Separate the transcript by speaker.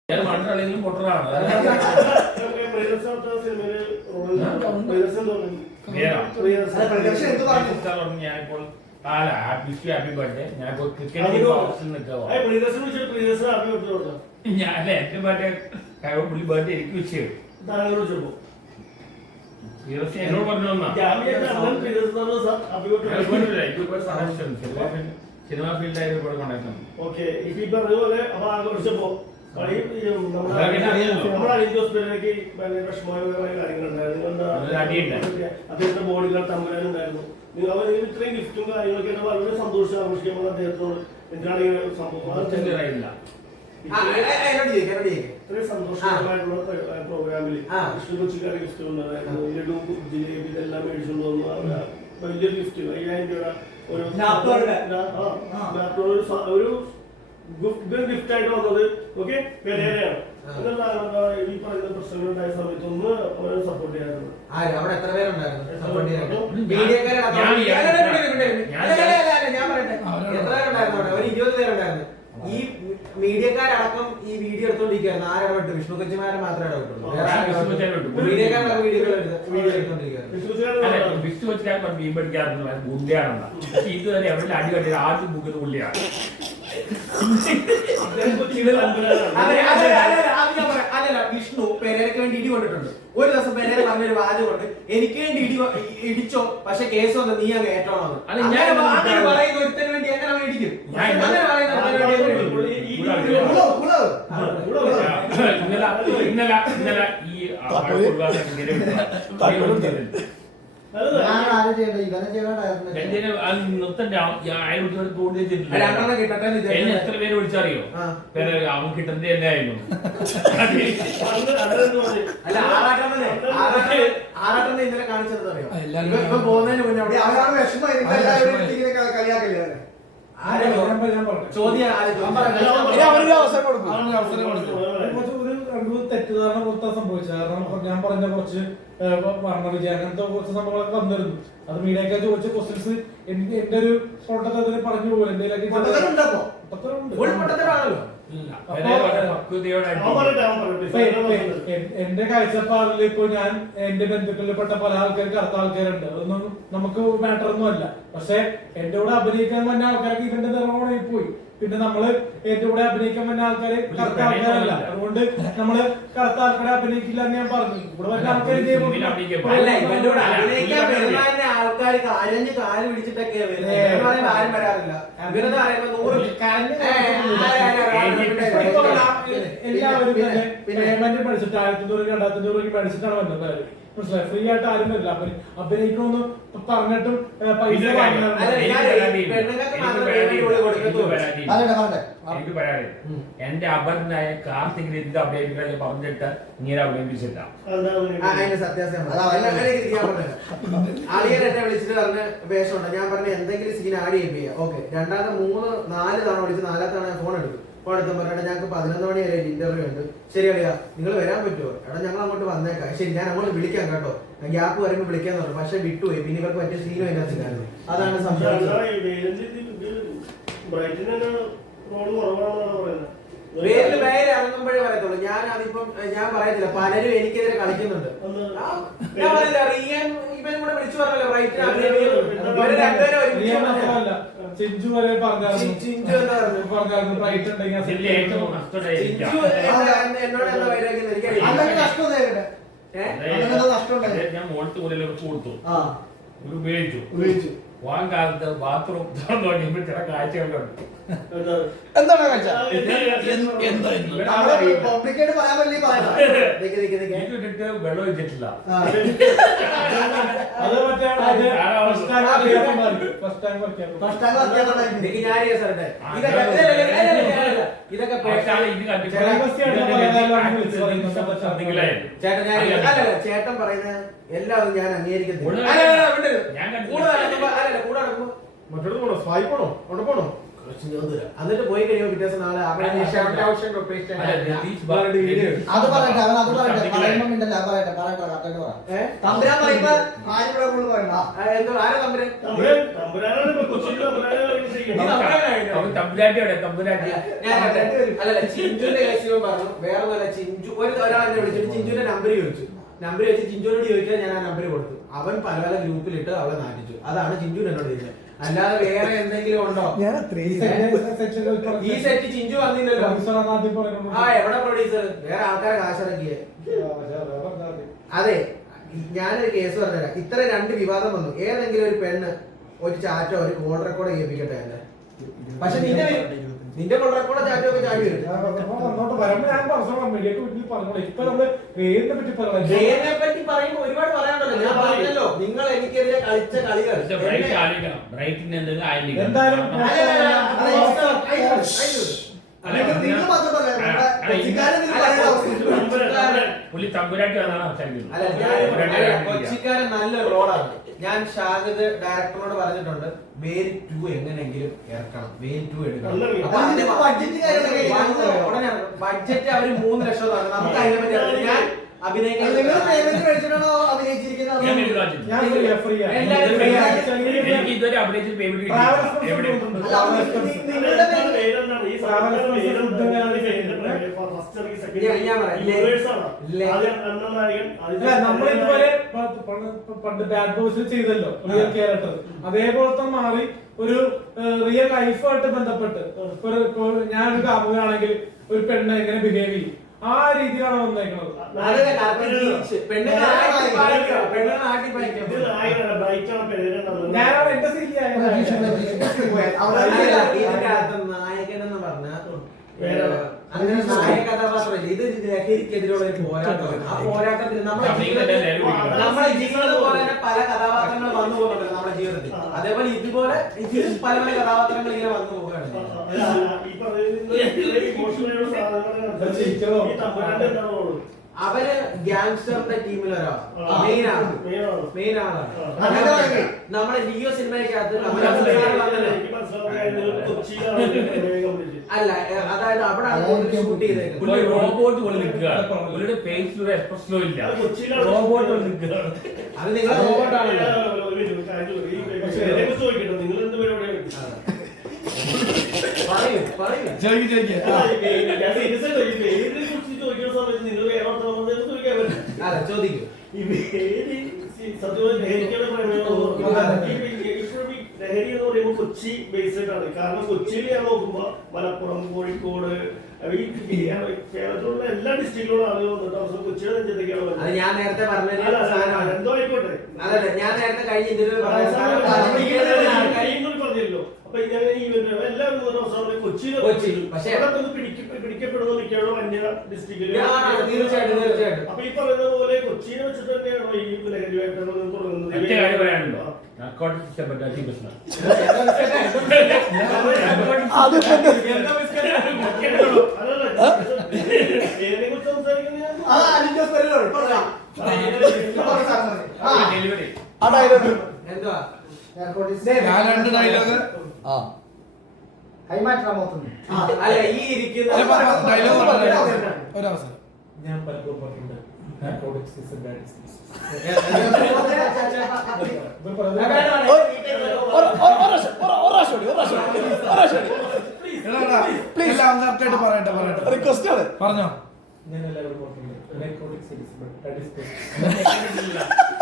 Speaker 1: മണ്ണാണെങ്കിലും പൊട്ടറാണ്. ഞാനിപ്പോൾ happy birthday ഞാനിപ്പോൾ cricket ഞാൻ എന്റെ ബർത്ത്ഡേ പുള്ളി ബർത്ത്ഡേ എനിക്ക് വിഷയം എന്നോട് പറഞ്ഞു സിനിമ ഫീൽഡായിട്ട് കൂടെ കൊണ്ടായിരുന്നു.
Speaker 2: അദ്ദേഹത്തിന്റെ ബോഡികൾ തമ്പുരാനുണ്ടായിരുന്നു. ഇത്രയും ഗിഫ്റ്റും കാര്യങ്ങളൊക്കെ വളരെ സന്തോഷം ആഘോഷിക്കുമ്പോൾ അദ്ദേഹത്തോട് എന്താണ് സംഭവം ഇത്രയും സന്തോഷകരമായിട്ടുള്ള പ്രോഗ്രാമിൽ വിഷ്ണു കൊച്ചിക്കാരുടെ ഗിഫ്റ്റ് ഉണ്ടായിരുന്നു. ലഡു ജിലേബി ഇതെല്ലാം മേടിച്ചുകൊണ്ട് വന്നു. വലിയൊരു ഗിഫ്റ്റ് 5000 രൂപ ഒരു ഗിഫ്റ്റ് ആയിട്ട് വന്നത്. ഓക്കെ, പെരേരയാണ്. ഈ പറയുന്ന പ്രശ്നങ്ങളുണ്ടായ സമയത്തൊന്ന് അവരെ സപ്പോർട്ട് ചെയ്യാറുണ്ട്.
Speaker 3: ഈ മീഡിയക്കാരടക്കം ഈ വീഡിയോ എടുത്തോണ്ടിരിക്കുകയായിരുന്നു. ആരടപെട്ടു? വിഷ്ണു കൊച്ചിമാരെ മാത്രമേ ഇടപെട്ടുള്ളൂ. മീഡിയക്കാരുടെ വീഡിയോ എടുത്തോണ്ടിരിക്കുകയായിരുന്നു.
Speaker 1: വിഷ്ണു കൊച്ചിക്കാരൻ മീൻ പഠിക്കാറുണ്ട് ബുദ്ധിയാണെന്നാ. പക്ഷെ ഇത് തന്നെ എവിടെ അടി കട്ടി ആദ്യം ബുക്കുന്നത് പുള്ളിയാണ്.
Speaker 3: അല്ലല്ല, വിഷ്ണു പെരേരക്ക് വേണ്ടി ഇടി കൊണ്ടിട്ടുണ്ട്. ഒരു ദിവസം പെരേര പറഞ്ഞൊരു വാചകമുണ്ട്, എനിക്ക് വേണ്ടി ഇടിച്ചോ, പക്ഷെ കേസ് വന്ന് നീ അങ്ങ് ഏറ്റോണം. പറയുന്ന ഒരുത്തന് വേണ്ടി എങ്ങനെ ഇടിക്കും?
Speaker 1: ഇന്നലെ ഈ എത്ര പേര് വിളിച്ചറിയോ? അവൻ കിട്ടുന്നത് തന്നെ ആയിരുന്നു.
Speaker 3: ആറാട്ടെന്ന് ഇന്നലെ കാണിച്ചത് അറിയോ? ഇപ്പൊ പോകുന്നതിന് മുന്നേ
Speaker 4: തെറ്റിദ്ധാരണ പുറത്താൻ സംഭവിച്ചത്. കാരണം ഞാൻ പറഞ്ഞ കുറച്ച് വർണ്ണ വിജയം അങ്ങനത്തെ കുറച്ച് സംഭവങ്ങളൊക്കെ വന്നിരുന്നു. അത് മീഡിയക്കാർ ചോദിച്ച ക്വസ്റ്റ്യൻസ് എന്റെ ഒരു പൊട്ടത്തിൽ പറഞ്ഞു പോലെ എന്തെങ്കിലും എന്റെ കാഴ്ചപ്പാടിൽ ഇപ്പൊ ഞാൻ എന്റെ ബന്ധുക്കളിൽപ്പെട്ട പല ആൾക്കാർക്ക് കറുത്ത ആൾക്കാരുണ്ട്. അതൊന്നും നമുക്ക് മാറ്റർ ഒന്നും അല്ല. പക്ഷെ എന്റെ കൂടെ അഭിനയിക്കാൻ വന്ന ആൾക്കാർക്ക് ഇതിന്റെ നിറവോടെ പോയി. പിന്നെ നമ്മള് എന്റെ കൂടെ അഭിനയിക്കാൻ വന്ന ആൾക്കാര് കറുത്ത ആൾക്കാരല്ല. അതുകൊണ്ട് നമ്മള് കറുത്ത ആൾക്കാരെ അഭിനയിക്കില്ല എന്ന് ഞാൻ പറഞ്ഞു. ഇവിടെ വല്ല ആൾക്കാർ
Speaker 3: ആൾക്കാർ കരഞ്ഞ് കാല് പിടിച്ചിട്ടൊക്കെ ആരും വരാറില്ല.
Speaker 4: എല്ലാവരും തന്നെ പേയ്മെന്റ് പഠിച്ചിട്ട് 1500 രൂപ പഠിച്ചിട്ടാണ് വന്നത്. മനസ്സിലായി? ഫ്രീ ആയിട്ട് ആരും വരില്ല. അഭിനയിക്കണമെന്ന് പറഞ്ഞിട്ടും പൈസ
Speaker 1: എനിക്ക് പറയാറ് എന്റെ അപരനായ കാർത്തികിന് എന്ത് അഭിനയിക്കാൻ പറഞ്ഞിട്ട് ഇങ്ങനെ അഭിനയിപ്പിച്ചില്ല.
Speaker 3: ആളിയെ വിളിച്ചിട്ട് പറഞ്ഞ വേഷമുണ്ട്. ഞാൻ പറഞ്ഞ എന്തെങ്കിലും സീൻ ആഡ് ചെയ്യിപ്പിക്കുക. ഓക്കെ, 2, 3, 4 തവണ വിളിച്ച് 4ാം തവണ ഞാൻ ഫോൺ എടുക്കും. ഫോൺ എടുത്ത് പറഞ്ഞാൽ ഞങ്ങൾക്ക് 11 മണി വരെ ഇന്റർവ്യൂ ഉണ്ട്. ശരി അളിയാ, നിങ്ങൾ വരാൻ പറ്റുമോ? എടാ ഞങ്ങൾ അങ്ങോട്ട് വന്നേക്കാം. ശരി, ഞാൻ അങ്ങോട്ട് വിളിക്കാം കേട്ടോ. ഗ്യാപ്പ് വരുമ്പോൾ വിളിക്കാന്ന് പറഞ്ഞു. പക്ഷെ വിട്ടുപോയി. പിന്നെ ഇവർക്ക് പറ്റിയ സീനും അതിനകത്തില്ലായിരുന്നു. അതാണ് സംഭവിച്ചത്. പേരില് പേര് ഇറങ്ങുമ്പോഴേ പറയത്തുള്ളൂ. ഞാൻ അതിപ്പം ഞാൻ പറയത്തില്ല. പലരും എനിക്കെതിരെ കളിക്കുന്നുണ്ട്. ഞാൻ പറയില്ല, റിയൻ ഇവൻ കൂടെ വിളിച്ചു പറഞ്ഞല്ലോ റൈറ്റിന്
Speaker 4: ചിഞ്ചു വരെ പറഞ്ഞായിരുന്നു.
Speaker 3: എന്നോട് എന്താ വൈരാഗ്യം
Speaker 1: ഞാൻ മോളത്ത് കൊടുത്തു ഉപയോഗിച്ചു. പോകാൻ കാലത്ത് ബാത്റൂം നോക്കിയപ്പോൾ ചില കാഴ്ചകളുണ്ട്.
Speaker 4: എന്താണ് കാഴ്ച?
Speaker 1: വെള്ളം ഒഴിച്ചിട്ടില്ല.
Speaker 3: ഇതൊക്കെ ചേട്ടൻ പറയുന്ന എല്ലാവരും ഞാൻ അംഗീകരിക്കുന്നില്ല. മറ്റൊരു പോണോ? സ്വായി പോണോ? അവിടെ പോണോ? എന്നിട്ട് പോയി കഴിയുമ്പോൾ വ്യത്യാസം നാളെ
Speaker 1: അല്ല, രതീഷ്
Speaker 3: അത്
Speaker 5: പറയട്ടെ അവൻ അത് പറയട്ടെ പറയുമ്പോ മിണ്ടല്ല അത് പറയട്ടെ കറക്റ്റായിട്ട് പറ തമ്പുരാൻ പറയുമ്പോ ആരും ഇവിടെ കൂടുതൽ പറയണ്ട
Speaker 3: എന്തോ ആരാ തമ്പുരാൻ
Speaker 2: തമ്പുരാനാണ് ഇപ്പൊ കൊച്ചിയിൽ തമ്പുരാനാണ് ചെയ്യുന്നത്.
Speaker 1: അവൻ തമ്പുരാട്ടി എവിടെ? തമ്പുരാട്ടി
Speaker 3: അല്ലല്ല ചിഞ്ചുവിന്റെ കേസ് പറഞ്ഞു വേറെ ഒന്നല്ല ചിഞ്ചു ഒരാൾ എന്നെ വിളിച്ചിട്ട് ചിഞ്ചുവിന്റെ നമ്പർ ചോദിച്ചു നമ്പർ വെച്ച് ചിഞ്ചുവിനോട് ചോദിച്ചാൽ ഞാൻ ആ നമ്പർ കൊടുത്തു അവൻ പല പല ഗ്രൂപ്പിലിട്ട് അവളെ നാട്ടിച്ചു അതാണ് ചിഞ്ചു എന്നോട് ചോദിച്ചത് അല്ലാതെ വേറെ എന്തെങ്കിലും ഉണ്ടോ ഈ സെറ്റ് ചിഞ്ചു വന്നില്ലല്ലോ ആ എവിടെ പ്രൊഡ്യൂസർ വേറെ ആൾക്കാരെ കാശിറക്കിയേ അതെ ഞാനൊരു കേസ് പറഞ്ഞുതരാം ഇത്ര 2 വിവാദം വന്നു ഏതെങ്കിലും ഒരു പെണ്ണ് ഒരു ചാറ്റോ ഒരു കോൾ റെക്കോർഡ് ചെയ്യിപ്പിക്കട്ടെ എന്നെ പക്ഷെ നിന്റെ കോൾ റെക്കോർഡോ ചാറ്റോ ഒക്കെ ചാടി വരും ജയനെ പറ്റി പറയുമ്പോ ഒരുപാട് പറയാനുണ്ടല്ലോ ഞാൻ പറഞ്ഞല്ലോ നിങ്ങൾ എനിക്കെതിരെ കളിച്ച കളികൾ
Speaker 1: ബ്രൈറ്റ് ആലോചിക്കണം. ബ്രൈറ്റിന് എന്തെങ്കിലും ആയിരിക്കണം.
Speaker 4: എന്തായാലും
Speaker 5: നിങ്ങൾ മാത്രം പറയാം
Speaker 1: പുള്ളി തമ്പുരാട്ടി വന്നാണ് സംസാരിക്കുന്നത്.
Speaker 3: അല്ല കൊച്ചിക്കാരൻ നല്ലൊരു റോഡാണ് ഞാൻ ഷാഹിദ് ഡയറക്ടറോട് പറഞ്ഞിട്ടുണ്ട് വേരി 2 എങ്ങനെയെങ്കിലും ഇറക്കണം വേരി 2 എടുക്കണം അപ്പൊ അതിന്റെ ഉടനെ ബഡ്ജറ്റ് അവര് 3 ലക്ഷം തന്നു നമുക്ക് അതിനെ പറ്റി അറിയില്ല. ഞാൻ അഭിനയിക്കാൻ
Speaker 5: അഭിനയിച്ചിരിക്കുന്നത്
Speaker 1: എനിക്ക് ഇതുവരെ അഭിനയിച്ച പേയ്മെന്റ് എവിടെ
Speaker 4: നമ്മളിതുവരെ പണ്ട് ബാഡ് ബോയ്സിൽ ചെയ്തല്ലോ റിയൽ ക്യാരക്ടർ അതേപോലത്തെ മാറി ഒരു റിയൽ ലൈഫായിട്ട് ബന്ധപ്പെട്ട് ഞാനൊരു കാമുകനാണെങ്കിൽ ഒരു പെണ്ണ് എങ്ങനെ ബിഹേവ് ചെയ്യും ആ രീതിയിലാണ് വന്നേക്കുന്നത്. ഞാനാണ് എന്റെ
Speaker 3: നായകൻ എന്ന് പറഞ്ഞാൽ അങ്ങനെ നായക കഥാപാത്രമില്ല ഇത് ലഹരിക്കെതിരെയുള്ള ഒരു പോരാട്ടമാണ് ആ പോരാട്ടത്തിൽ നമ്മുടെ ജീവിതം പോലെ തന്നെ പല കഥാപാത്രങ്ങൾ വന്നു പോകുന്നുണ്ടല്ലോ നമ്മുടെ ജീവിതത്തിൽ അതേപോലെ ഇതുപോലെ ഇതിൽ പല പല കഥാപാത്രങ്ങൾ ഇങ്ങനെ വന്നു പോവുകയാണ് അവര് ഗ്യാങ്സ്റ്ററിന്റെ ടീമിൽ ഒരാളാണ് മെയിൻ ആളാണ് നമ്മുടെ ലിയോ സിനിമയ്ക്കകത്ത് അല്ല അതായത് അവിടെ ഷൂട്ട് ചെയ്തേക്കുന്നത്
Speaker 1: റോബോട്ട് പോലെ നിൽക്കുകയാണ്. പുള്ളിയുടെ ഫേസിലൊരു എക്സ്പ്രഷനോ ഇല്ല. റോബോട്ട് പോലെ നിൽക്കുകയാണ്.
Speaker 3: അത് നിങ്ങൾ റോബോട്ടാണല്ലോ
Speaker 2: നിങ്ങൾ എന്ത് പരിപാടിയാണ്
Speaker 3: പറയൂ പറയൂ അതെ ചോദിക്കൂ
Speaker 2: ലഹരി എന്ന് പറയുമ്പോൾ കൊച്ചി ബേസ്ഡ് ആണ് കാരണം കൊച്ചിയിൽ ഞാൻ നോക്കുമ്പോ മലപ്പുറം കോഴിക്കോട് ഈ കേരളത്തിലുള്ള എല്ലാ ഡിസ്ട്രിക്റ്റിലുള്ള ആളുകൾ വന്നിട്ട് അവസരം കൊച്ചിയുടെ നെഞ്ചത്തേക്കാണ്
Speaker 3: ഞാൻ നേരത്തെ പറഞ്ഞ
Speaker 2: എന്തോ ആയിക്കോട്ടെ
Speaker 3: അതല്ല ഞാൻ നേരത്തെ കഴിഞ്ഞ ഇന്റർവ്യൂ
Speaker 2: പറഞ്ഞല്ലോ അപ്പൊ ഞാൻ ഈ എല്ലാവരും അവസരം കൊച്ചി പക്ഷേ പിടിക്കപ്പെടുന്ന മിക്കുള്ള അന്യ ഡിസ്ട്രിക്റ്റില്
Speaker 3: തീർച്ചയായിട്ടും
Speaker 2: അപ്പൊ ഈ പറയുന്ന പോലെ കൊച്ചിനെ വെച്ചിട്ട് തന്നെയാണോ ഈ ലഹരിയായിട്ട് തുടങ്ങുന്നത്
Speaker 1: ഒറ്റ കാര്യം പറയാനുണ്ടോ? നാർക്കോട്ടിക് സിസ്റ്റം പറ്റി പ്രശ്നം ഡെലിവറി
Speaker 3: എന്തുവാ
Speaker 6: ഡയലോഗ്
Speaker 5: കൈമാറ്റാൻ നോക്കുന്നു
Speaker 3: അല്ല ഈ ഇരിക്കുന്ന
Speaker 6: ഒരവസരം
Speaker 4: ഞാൻ പലപ്പോഴും പറഞ്ഞിട്ടുണ്ട് നാർക്കോട്ടിക്സ് ഈസ് എ ബാഡ്
Speaker 6: കറക്റ്റായിട്ട് പറയട്ടെ റിക്വസ്റ്റ് ആണ് പറഞ്ഞോ
Speaker 4: ഞാൻ എല്ലാവരും പറഞ്ഞിട്ടുണ്ട് നാർക്കോട്ടിക്സ് ഈസ് എ ബാഡ്